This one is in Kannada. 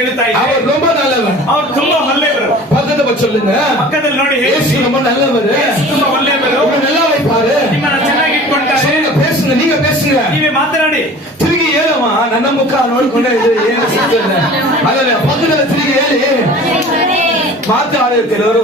ಹೇಳ್ತಾ ಇದ್ದಾರೆ. அவர் ரொம்ப நல்லவர். ಅವ್ರು ತುಂಬಾ ಒಳ್ಳೆಯವರು. பக்கத்துல போய் சொல்லுங்க. ಪಕ್ಕದಲ್ಲಿ ನೋಡಿ இயேசு ரொம்ப நல்லவர். ತುಂಬಾ ಒಳ್ಳೆಯವರು. நல்லா வைப்பாரு. ನಿಮ್ಮನ್ನ ಚೆನ್ನಾಗಿ ಇಟ್ಕೊಂತಾರೆ. பேசுங்க, நீங்க பேசுங்க. ನೀವೇ ಮಾತನಾಡಿ. ತಿರುಗಿ ಹೇಳಮ್ಮ, ನನ್ನ ಮುಖ ನೋಡ್ಕೊಂಡೆ ಇದು ಏನು ಸಿಗ್ತದೆ. ಅದನ್ನ ಪಕ್ಕದಲ್ಲಿ ತಿರುಗಿ ಹೇಳಿ ಮಾತಾಡಿ. ಕೆಲವರು